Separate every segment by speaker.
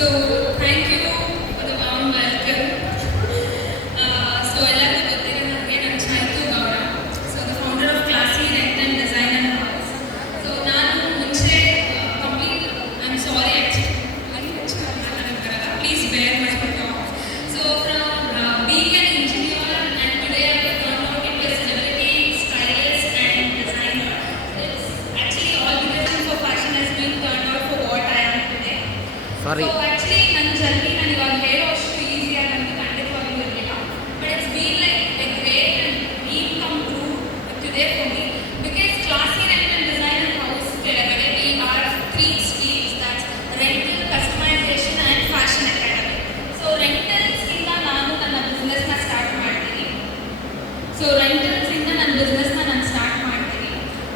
Speaker 1: So thank you for the warm welcome. Uh, so I sorry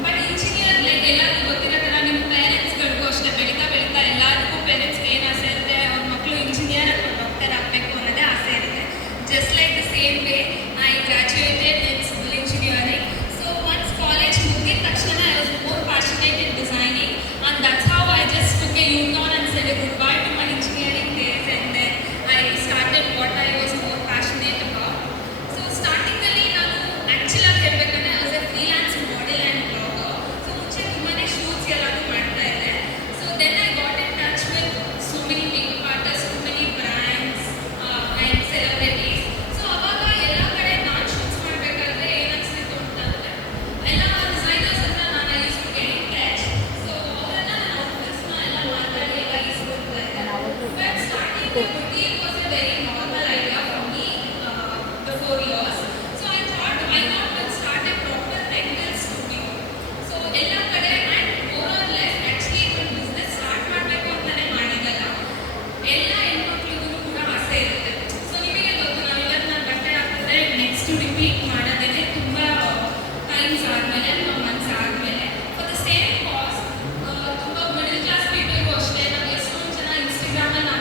Speaker 1: but engineer like ಎಲ್ಲರಿಗೂ ಗೊತ್ತಿರೋ ಥರ ನಿಮ್ಮ ಪೇರೆಂಟ್ಸ್ಗಳಿಗೂ ಅಷ್ಟೇ ಬೆಳೀತಾ ಬೆಳೀತಾ ಎಲ್ಲರಿಗೂ ಪೇರೆಂಟ್ಸ್ ಟ್ರೀಟ್ ಮಾಡೋದು